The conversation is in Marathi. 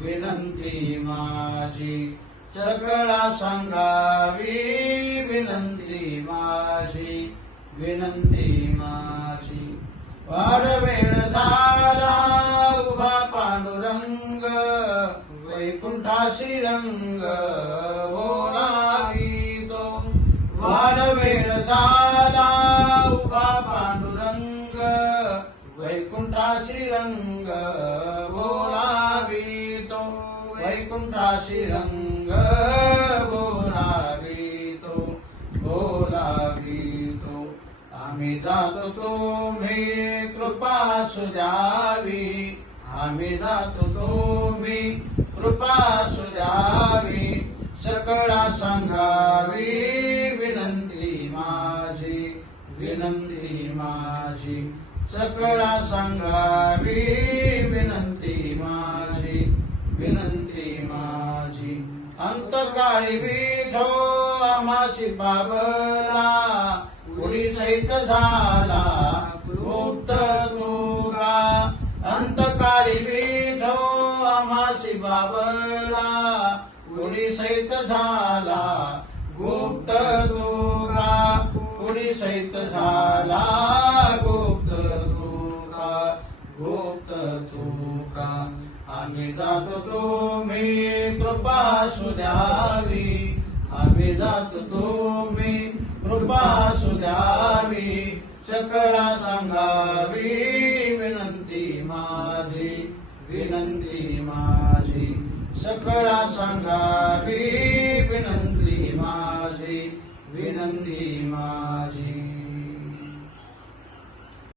विनंती माझी. सकळा सांगावी. विनंती माझी. विनंती माझी. वाढवेळ झाला उभा पांडुरंग. वैकुंठाशी रंग बोलावी तो. वाढवेळ झाला उभा पांडुरंग. वैकुंठाशी रंग वैकुंठाशी रंग बोलावी तो आम्ही जातो तुम्ही कृपा सुजावी। आम्ही जातो तुम्ही कृपा सुजावी। सकळा सांगावी विनंती माझी विनंती माझी। सकळा सांगावी विनंती माझी विनंती माझी काळी विठो आमाशी बाबला पुढी सहित झाला गुप्त तुगा अंतकाळी विठो आमाशी बाबला पुढी सहित झाला गुप्त तुगा पुढी सहित झाला आम्ही जातो तुम्ही कृपा सुद्यावी आम्ही जातो तुम्ही कृपा सुद्यावी सकळा सांगावी विनंती माझी विनंती माझी. सकळा सांगावी विनंती माझी विनंती माझी.